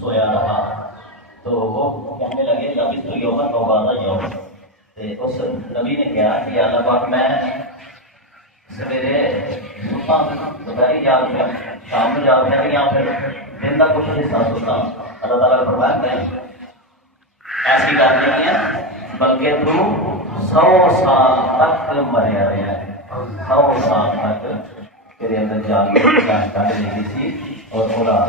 سویا رہا تو وہ کہنے لگے لبثت یوما او بعض یوم، اس نبی نے کہا کہ اللہ پاک میں سویرے ستا دوپہر جاگ پہ شام کو جاگ پہ یا پھر دن کا کچھ حصہ ستا۔ اللہ تعالیٰ نے فرمایا کہ ایسی بات نہیں ہے بلکہ تو 100 سال تک مریا رہا ہے، 100 سال تک تیرے اندر جاگ کٹ لگی سی۔ اور تھوڑا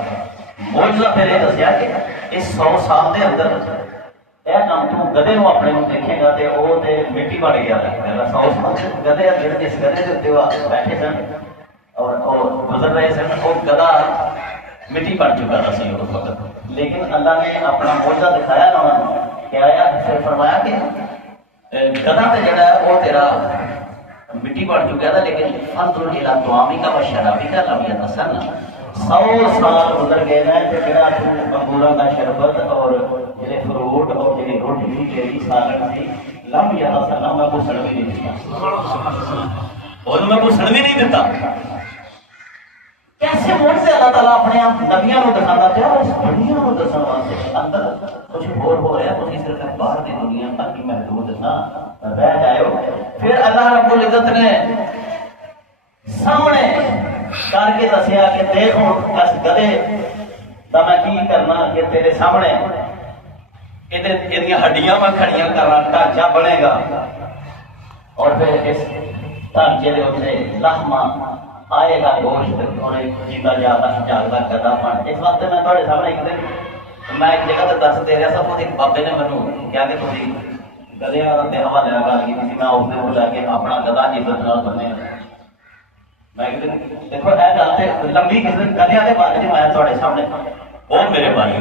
موجودہ پھر یہ دسیا کہ اس 100 سال کے اندر یہ کام تو گدے کو اپنے کو دیکھے گا تو وہ مٹی بڑھ گیا لگتا ہے۔ 100 سال گدے جس گدے کے اتنے وہ بیٹھے سن اور گزر رہے سن وہ گدا مٹی بن چکا تھا سی اس وقت، لیکن اللہ نے اپنا موجودہ دکھایا نا انہوں نے کیا آیا پھر فرمایا کہ گدا تو جڑا ہے وہ تیرا مٹی بڑھ چکا تھا، لیکن فضل الى طعامک و شرابک لم یتسنہ۔ 100 سال گزر گئے ہیں کہ جڑا انگوراں کا شربت اور جڑے فروٹ اور جڑی روٹی تیری سالن سی لم یتسنہ، میں بھسن بھی نہیں دیتا، اور میں بھسن بھی نہیں دیتا۔ کیسے معجزے اللہ تعالیٰ اپنے آپ نبیوں کو دکھاتا پیا اور اس دنیا کو دسن واسطے اندر کچھ اور ہو رہا ہے، تھی صرف باہر کی دنیا تک ہی محدود نہ رہ جائے۔ پھر اللہ رب العزت نے سامنے کر کے دسیا کہ دیکھو اس گدے دا میں کی کرنا کہ تیرے سامنے یہ ہڈیاں میں کھڑیاں کرنا، ڈھانچہ بنے گا اور پھر اس ڈھانچے کے اتنے لحمہ آئے گا، گوشت انہیں جیتا جاگتا گدا بن۔ اس وقت میں تھوڑے سامنے ایک دن میں ایک جگہ دس دے رہا تھا، ایک بابے نے مینوں کیا کہ تھی گدے کے حوالے گل کی تھی، میں اس دن لے کے اپنا گدا عزت نال بننے میں ایک دن دیکھو یہ گل لمبی کسی گدیا کے بارے میں تھوڑے سامنے وہ میرے بھائی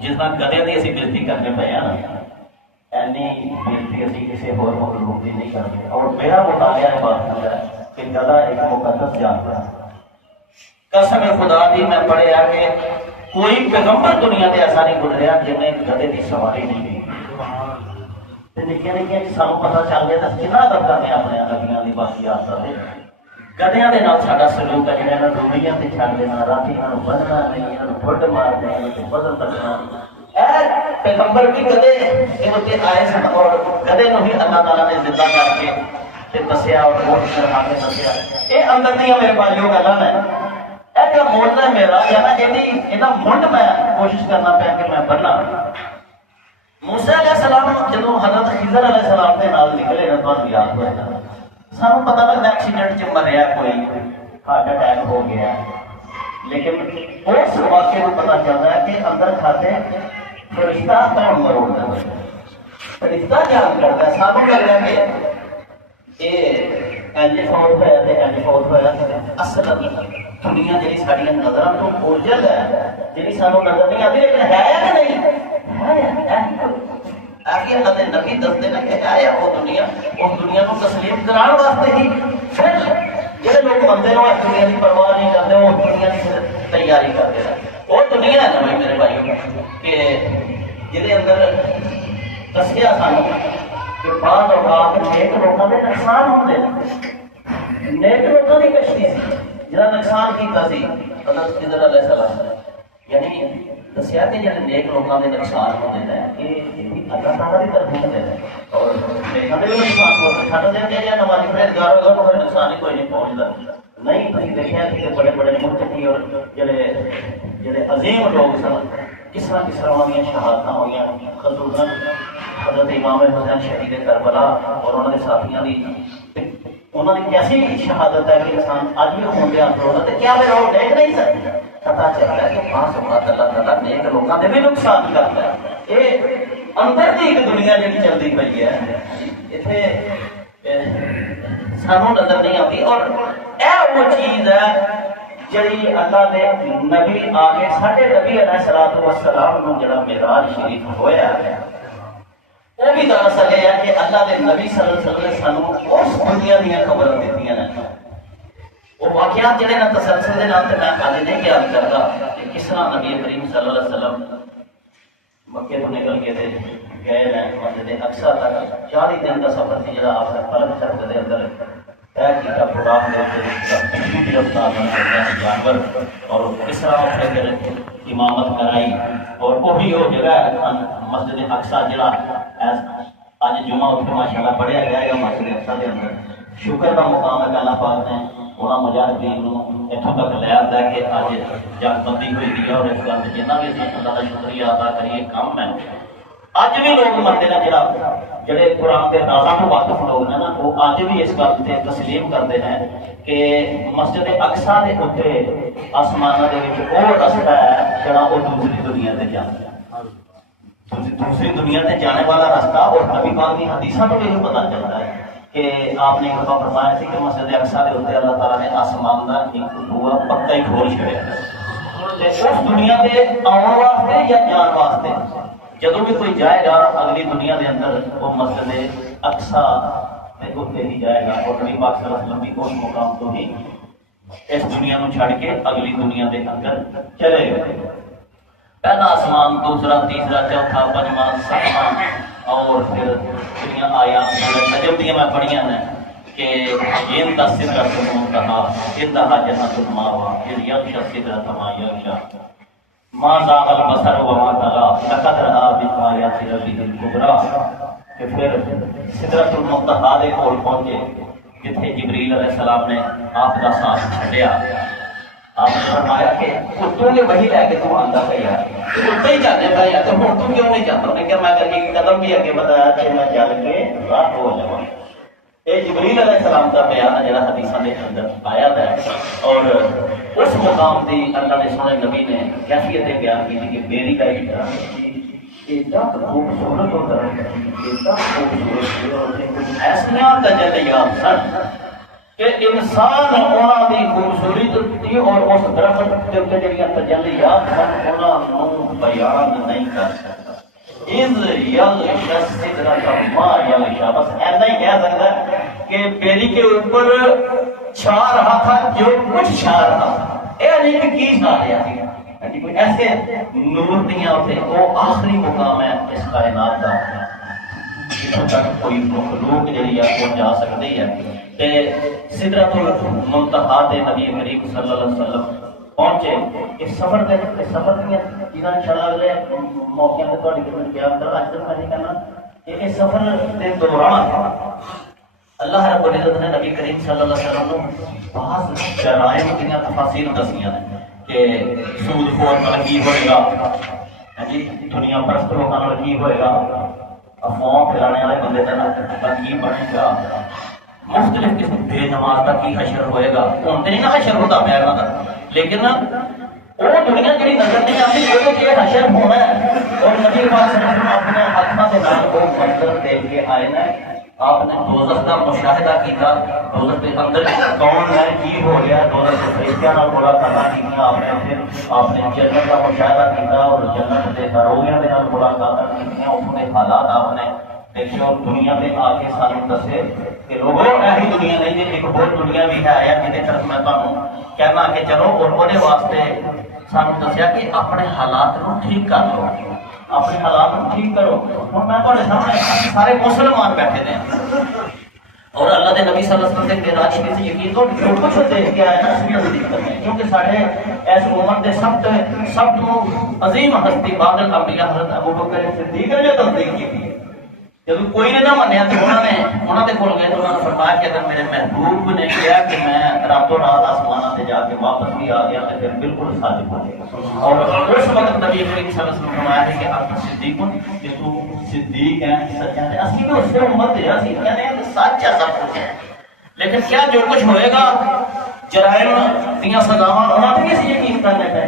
جس طرح گدیا کی اسی بےزتی کرنے پے ہیں نا، اینی بےزتی اسی کسی ہور مخلوق کی نہیں کرتے۔ اور میرا مطالعہ یہ بات ہے کہ گدا ایک مقدس جانور ہے۔ قسم خدا دی میں پڑھیا کہ کوئی پیغمبر دنیا تے ایسا نہیں گزریا جنہیں گدے کی سواری نہیں کی۔ نکے نکے سانو پتا چل گیا کتنا ادب کرنے اپنے نبیاں دی باقیات کا۔ گدیاں دے نال ساڈا سلوک ہے جہاں انہاں روڑیاں تے چھڈ دینا، رات انہاں نوں بننا نہیں، انہاں نوں ٹھڈ مارنا، انہاں تے بدل تکنا۔ اے پیغمبر بھی گدے تے آئے سن اور گدے نوں ہی اللہ تعالیٰ نے زندہ کر کے تے دسیا اور وہ چڑھا کے دسیا۔ یہ اندر دیاں میرے بھائیوں گلاں نے اے جو موجودہ میرا یا نا یہ منڈ میں کوشش کرنا پیا کہ میں بننا۔ موسیٰ علیہ السلام جدوں حضرت خضر علیہ السلام کے نال نکلے نا تو یاد ہوا سانو پتہ لگتا ایکسیڈنٹ چ مریا کوئی، ہارٹ اٹیک ہو گیا، لیکن اس واقعے کو پتہ چلتا ہے کہ اندر کھاتے فرشتہ کون مروڑتا ہے، فرشتہ جان کرتا ہے۔ سانو لگ رہا ہے کہ یہ انج فوت ہوا تو انج فوت ہوا، اصل دنیا جی ساری نظر تو اوجل ہے جی سانو نظر نہیں آتی، لیکن ہے کہ نہیں آگے اللہ کے نبی دستے نا کہ آیا وہ دنیا، اس دنیا کو تسلیم کران واسطے ہی پھر جہے لوگ بندے ہو اس دنیا کی پرواہ نہیں کرتے، وہ دنیا کی تیاری کرتے ہیں۔ وہ دنیا ہے نا میرے بھائیوں کہ جہے اندر دسیا سانو کہ بعض اوقات نیک لوگوں کے نقصان ہوتے ہیں، نیک لوگوں کی کشتی سی جہاں نقصان کیتا سی حضرت خضر علیہ السلام نے، یعنی دسیا کہ جہاں نیک لوگوں کے نقصان ہوتے ہیں یہ اللہ تعالیٰ کی طرف ہوتے ہیں اور نیکوں کے بھی نقصان ہوتے ہیں۔ ساڈا دن جہاں نمازی پرہیزگار ہوگا تو نقصان ہی کوئی نہیں پہنچتا۔ نہیں تھی دیکھا کہ بڑے بڑے متقی اور جڑے عظیم لوگ سن کس طرح انہوں شہادت ہوئی، خصوصاً حضرت امام حسین شہید کربلا اور انہوں نے ساتھیاں دی انہوں نے کیسی شہادت ہے کہ انسان اج بھی ہوندے آپ لوگوں تے کیا پھر وہ دیکھ نہیں سکتے۔ پتا چلتا ہے کہ خاص اوقات اللہ تعالیٰ نیک لوگوں کے بھی نقصان کرتا ہے۔ یہ اندر کی ایک دنیا جی چلتی پی ہے، اتنے سانو نظر نہیں آتی۔ اور اے وہ چیز ہے جڑی اللہ دے نبی آگے ساڈے نبی علیہ الصلوۃ والسلام نوں جڑا معراج شریف ہویا ہے وہ بھی دراصل یہ ہے کہ اللہ دے نبی صلی اللہ علیہ وسلم نے سانو اس دنیا دیا خبریں دیتیاں نے۔ وہ واقعات جڑے نا تسلسل دے نال تے میں اج نہیں بیان کردا کہ کس طرح نبی کریم صلی اللہ علیہ وسلم مکے تو نکل کے گئے ہیں مسجد اقصیٰ تک 40 دن کا سفر تھی جڑا آپ نے فلک چرخ دے اندر طے کیتا پروگرام دے اندر جانور اور کس طرح اپنے امامت کرائی اور وہی وہ جگہ ہے مسجد اقصا جڑا اج جمعہ اتنے ماشاء اللہ پڑھیا گیا ہے مسجد اقصا کے اندر شکر کا مقام ہے کہ اللہ پاک نے انہوں مجاہدین اتوں تک لے آتا ہے کہ اج جنگ بندی ہوئی دی ہے اور اس گل جنہ بھی اللہ کا شکریہ ادا کریے کام ہے اج بھی لوگ مرتے ہیں جڑے قرآن کے رازاں کو واقف لوگ ہیں نا وہ اج بھی اس گل سے تسلیم کرتے ہیں کہ مسجد اقصا کے اتنے آسمانوں کے وہ رستہ ہے جڑا وہ دوسری دنیا سے جانا ہے دوسری دنیا سے جانے والا رستہ اور نبی پاک کی حدیثوں کو یہ پتہ چلتا ہے کہ آپ نے ایک دفعہ فرمایا تھی کہ مسجد اقصا کے اتنے اللہ تعالیٰ نے آسمان کا ایک دعا پکا ہی کھول چھڑیا اس دنیا کے آنے واسطے یا جان واسطے جدوں بھی کوئی جائے گا اگلی دنیا کے اندر وہ مسجد اقصا میں اتنے ہی جائے گا اور نبی پاک صلی اللہ علیہ وسلم بھی اس مقام تو ہی اس دنیا کو چھڑ کے اگلی دنیا کے اندر چلے گئے پہلا آسمان دوسرا تیسرا چوتھا پنجواں ستواں اور پھر دنیا آیا نجم دیا میں پڑھیاں نے کہ ان کا سدرۃ المنتہا انتہا جنت الماوا پھر یغشی السدرۃ ما یغشی ما زاغ البصر وما طغى لقد رأى بآیات ربه الکبریٰ کہ پھر سدرۃ المنتہا دے کول پہنچے جتھے جبریل علیہ السلام نے آپ کا ساتھ چھڈیا آپ نے فرمایا کہ تو نے وہی لے کے تو آندا ہے یار تو ہی جانے کا یار تو ہن تو کیوں نہیں جاتا میں کہ میں کر کے قدم بھی اگے بتایا کہ میں چل کے راہ ہو جاواں یہ جبریل علیہ السلام کا بیان ہے جڑا حدیثاں دے اندر آیا ہے اور اس مقام دی اللہ نے سونے نبی نے کیفیت بیان کی کہ بیری کا ایک اتنا خوبصورت ہوتا ہے اتنا خوبصورت ایسا تجلیات سن کہ انسان انہاں دی خوبصورتی اور اس درخت کے اوپر جڑیاں تجلیات سن انہاں نوں بیان نہیں کر سکتا اذ یغشی السدرۃ ما یغشی بس ایسا ہی کہہ سکتا ہے کہ بیری کے اوپر چھا رہا تھا جو کچھ چھا رہا تھا یہ نہیں کہ کی چھا رہا تھا کوئی ایسے نور نہیں ہوتے وہ آخری مقام ہے اس کائنات کا جتوں تک کوئی مخلوق جڑی ہے وہ جا سکتی ہے تے سدرۃ المنتہا تے نبی کریم صلی اللہ علیہ وسلم پہنچے اس سفر دے سفر میں جنہاں انشاءاللہ اگلے موقع تے تہاڈی خدمت بیان کر اج تک میں کہنا کہ اس سفر دے دوران اللہ رب العزت نے نبی کریم صلی اللہ علیہ وسلم کو بعض جرائم کی تفاصیل دسیاں ہیں کہ سود خور نال کی ہوئے گا جی دنیا پرست لوگوں نال کی ہوئے گا افواہ پھیلانے والے بندے کا کی بنے گا مختلف قسم بے نماز کا کی حشر ہوئے گا ہوں تو نہیں نا حشر ہوتا پیا لیکن وہ دنیا جی نظر نہیں آتی وہ کہ حشر ہونا ہے اور نبی پاک صلی اللہ علیہ وسلم اپنے ہاتھوں کے نال وہ منظر دیکھ کے آئے نا آپ نے دوزخ کا مشاہدہ کیا دوزخ کے اندر کون ہے کی ہو گیا دوزخ کے فرشتیاں نال ملاقاتاں کیتیاں آپ نے جنت کا مشاہدہ کیا اور جنت کے درویاں دے نال ملاقاتاں کیتیاں اس کے حالات آپ نے دیکھے اور دنیا میں آ کے سانوں دسے کہ لوگوں ایسی دنیا نہیں جی ایک بہت دنیا بھی ہے یا جہاں طرف میں تمہیں کہنا کہ چلو اور وہ واسطے سانوں دسیا کہ اپنے حالات کو ٹھیک کر لو اپنے حالات کو ٹھیک کرو ہوں میں تھوڑے سامنے سارے مسلمان بیٹھے ہیں اور اللہ کے نبی صلی اللہ علیہ وسلم کے معراج شریف سے یقین تو جو کچھ دیکھ کے آئے نا اس میں دقت نہیں کیونکہ سارے اس امت کے سب تو عظیم ہستی بعد الانبیاء حضرت ابوبکر صدیق نے جو تصدیق کی تھی جب کوئی نے نہ منیا تو انہوں نے کول گئے تو انہوں نے فرمایا کہ اگر میرے محبوب نے کہا کہ میں راتوں رات آسمانوں سے جا کے واپس بھی آ گیا تو پھر بالکل صادق ہو گیا اور اس وقت نبی کریم صلی اللہ علیہ وسلم نے فرمایا ہے کہ آپ صدیق کہ تو صدیق ہیں سچا ہے اسی بھی اس سے امت ہے اسی کہتے ہیں کہ سچ ہے سب کچھ ہے لیکن کیا جو کچھ ہوئے گا جرائم دیاں سزاواں انہوں نے کسی یقین کرنے پہ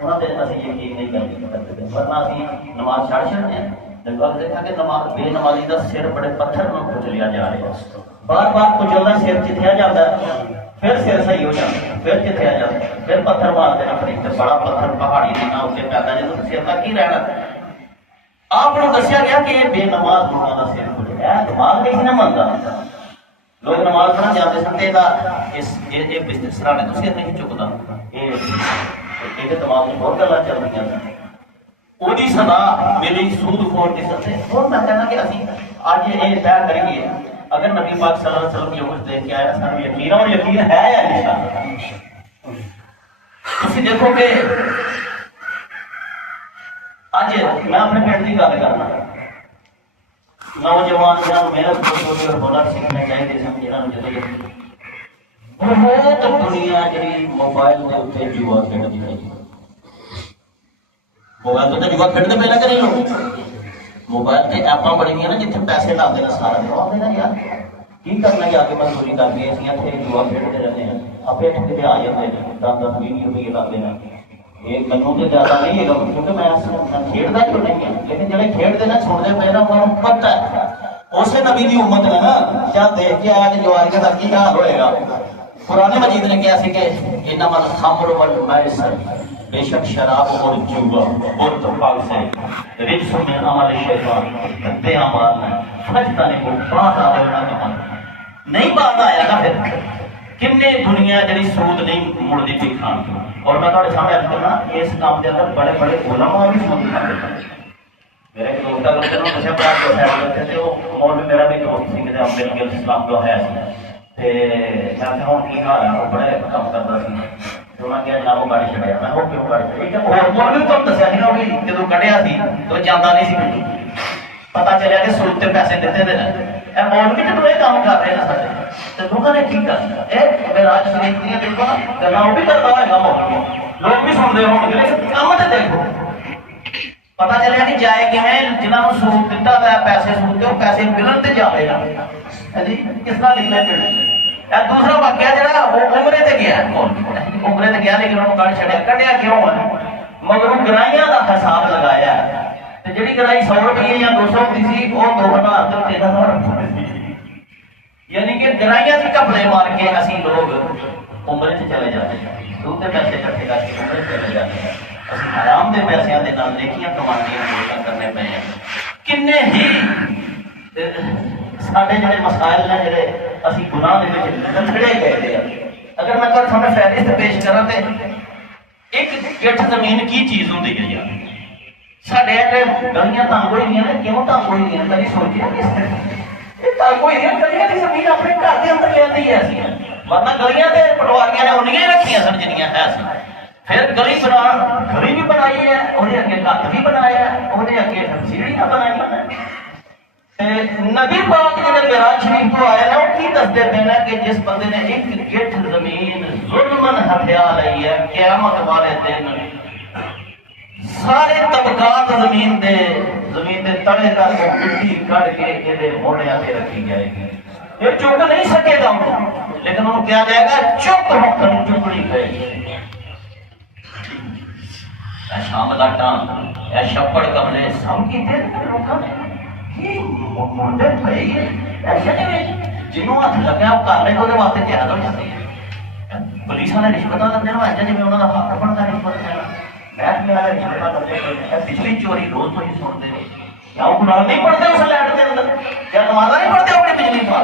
انہوں نے اسی یقین نہیں کرتے ورنہ اسی نماز چھڑ چھڑتے ہیں لوگ دیکھا کہ نماز بے نمازی کا سر بڑے پتھر میں کچلیا جا رہا ہے بار بار کچلنا سر چتھیا جاتا ہے پھر سر صحیح ہو جاتا ہے پھر چتھیا جاتا ہے پھر پتھر مارتے ہیں اپنی بڑا پتھر پہاڑی دینا اتنے پیدا جب سر کا کی رہنا آپ کو دسیا گیا کہ یہ بے نماز لوگوں کا سر کچلیا ہے دماغ نہیں نہ منتا لوگ نماز پڑھنا جاتے سن اس سرانے تو سر نہیں چکتا یہ دماغ میں بہت گلا چل رہی ہیں وہی سزا میری سود خور کی سزا اور میں کہنا کہ اسی آج یہ طے کریں گے اگر نبی پاک صلی اللہ علیہ وسلم جو کچھ دیکھ کے آیا سانو یقین اور یقین ہے یا نہیں تھی دیکھو کہ اج میں اپنے پنڈ کی گل کرنا نوجوان جنہوں محنت چھوٹی اور ہنر سیکھنا چاہیے سن جنہوں جدید بہت دنیا جی موبائل کے اتنے جوا کھیلتی ہے موبائل تو جوا کھیلتے پہ نہ کریں لوگ موبائل سے ایپاں بڑی نا جتنے پیسے لاتے ہیں سارا دن آتے نا یار کی کرنا جا کے مزدوری کر کے اسی اتنے جوا کھیلتے رہتے ہیں آپ کتنے آ جاتے ہیں 10-10 20 روپئے لاتے ہیں یہ منوں تو زیادہ نہیں ہے کیونکہ میں کھیلتا کیوں نہیں ہے لیکن جڑے کھیلتے نا سنتے پہ نا انہوں پتہ ہے اسے نبی کی امت نے نا کیا دیکھ کے آیا کہ جواری کا کی حال ہوئے گا قرآن مجید نے کہا سی کہ انما الخمر والمیسر بے شک شراب اور جوا اور تمباک سے رجس من عمل شیطان گندے اعمال ہیں فجتنبوہ باز آئے نہ تمہارا نہیں بات آیا نا پھر کنے دنیا جڑی سود نہیں مڑتی پی کھان اور میں تھوڑے سامنے عرض کرنا اس کام کے اندر بڑے بڑے علماء بھی سود کھاتے ہیں میرے ایک دوست کا دوست نے مجھے بڑا دوست ہے تھے وہ مولوی میرا بھی دوست سی کہ ہم دل کے اسلام جو ہے میں ہوں کی حال ہے وہ بڑے کام کرتا سی انہوں نے کہا جناب وہ گاڑی چڑھیا میں وہ کیوں گاڑی چڑھی مولوی تو دسیا نہیں وہ بھی جدو کڈیا سی تو جانا نہیں سی پنڈی پتا چلیا کہ سود تے پیسے دیتے تھے مولوی جدو یہ کام کر رہے ہیں سارے تو لوگوں نے کی کرنا اگر آج شریف دیا دیکھو گلا وہ بھی کرتا ہوئے گا مولوی لوگ بھی سنتے ہوں گے کام تو دیکھو پتا چلیا کہ جائے کہ میں جنہوں نے سود دیتا ہے پیسے سود کے وہ پیسے ملن تے جائے گا جی کس طرح لکھ لے دوسرا واقعہ جڑا وہ عمرے تے گیا عمرے تے گیا لیکن انہوں گاڑی چھڑیا کڈیا کیوں ہے مگر وہ گرائیاں دا حساب لگایا تے جڑی گرائی 100 روپئے یا 200 ہوتی سی وہ 2000 تے 3000 یعنی کہ گرائیاں سے کپڑے مار کے اسی لوگ عمرے تے چلے جاتے ہیں سود دے پیسے اکٹھے کر کے عمرے چلے جاتے ہیں اسی حرام دے پیسے دے نال نیکیاں کماندیاں کرنے پے ہیں کنے ہی سارے جڑے مسائل نے جڑے اسی گناہ دے وچ لتھڑے گئے ہیں اگر میں تھوڑا سامنے فہرست پیش کراں تے ایک گٹھ زمین کی چیز ہوندی ہے یار ساڈے اتے گلیاں تنگ ہوئی ہیں نا کیوں تنگ ہوئی ہیں کبھی سوچیا کس طرح یہ تنگ ہوئی ہیں گلیاں دی زمین اپنے گھر دے اندر لیندی ہے اسی ورنہ گلیاں تے پٹواریاں نے انیاں ہی رکھیاں سن جنیاں ہے سی پھر گلی بنا گلی بھی بنائی ہے انہیں اگے گھر بھی بنایا ہے انہیں اگے سیڑھیاں بنائی ہیں نبی پاک جڑے معراج شریف تو آئے نا وہ کی دستے پے نا کہ جس بندے نے ایک گٹھ زمین ظلمن ہتھیا لئی ہے قیامت والے دن سارے طبقات زمین دے تڑے کر کے مٹی کڈ کے یہ موڑیاں تے رکھی جائے گی یہ چک نہیں سکے گا لیکن انہوں کیا جائے گا چپ ہو کر چکڑی گئے اے شام لاٹاں اے شپڑ کملے سب کی دیر لوکاں نے منڈے بھائی ایسے نہیں جنہوں ہاتھ لگا وہ کر لے تو واسطے جہاد ہو جاتی ہے پولیس والے رشوت لگنے میں جی انہوں کا حق بنتا رشوت دینا محکمے والے رشوت لگتے پچھلی چوری روز تو ہی سنتے ہیں یا وہ قرآن نہیں پڑھتے اس لائٹ کے اندر یا نمازہ نہیں پڑھتے اپنی بجلی پا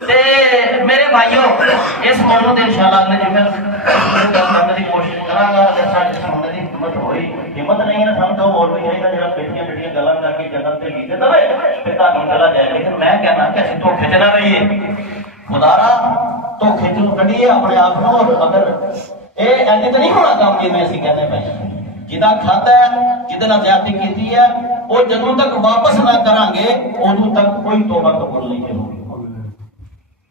میرے بھائیوں اس موضوع سے انشاءاللہ اگلے جمعے کرنے کی کوشش کراں گا اگر سارے سننے کی ہمت ہوئی ہمت نہیں ہے سن تو مولوی ہے جڑا بیٹھیاں بیٹھیاں گلاں کر کے جنت تے گیتے دے پھر تا چلا جائے لیکن میں کہنا کہ اسی تو کھچنا رہیے خدا را تو کھچو کڈیے اپنے آپ کو اگر اے انج تے نہیں ہونا کام جی میں اسی کہنے پے جدا کھاتا ہے جدے نال زیادتی کیتی ہے وہ جدوں تک واپس نہ کران گے اودوں تک کوئی توبہ قبول نہیں ہوگی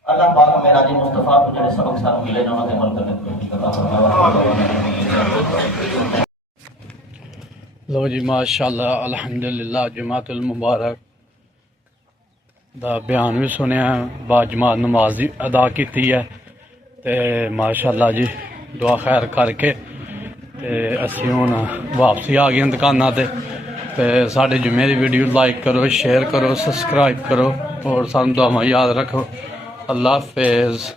اللہ پاک میرا جی مصطفیٰ کو جڑے سبق ساتھ ملے نہ انہاں تے عمل کرنے کی عطا فرمائے لو جی ماشاءاللہ الحمدللہ جماعت المبارک دا بیان بھی سنیا با جماعت نماز ادا کیتی ہے تے ماشاءاللہ جی دعا خیر کر کے تے اسی ہن واپسی آ گئے دکاناں تے ساڈے جو میری ویڈیو لائک کرو شیئر کرو سبسکرائب کرو اور سانوں دعا یاد رکھو اللہ حافظ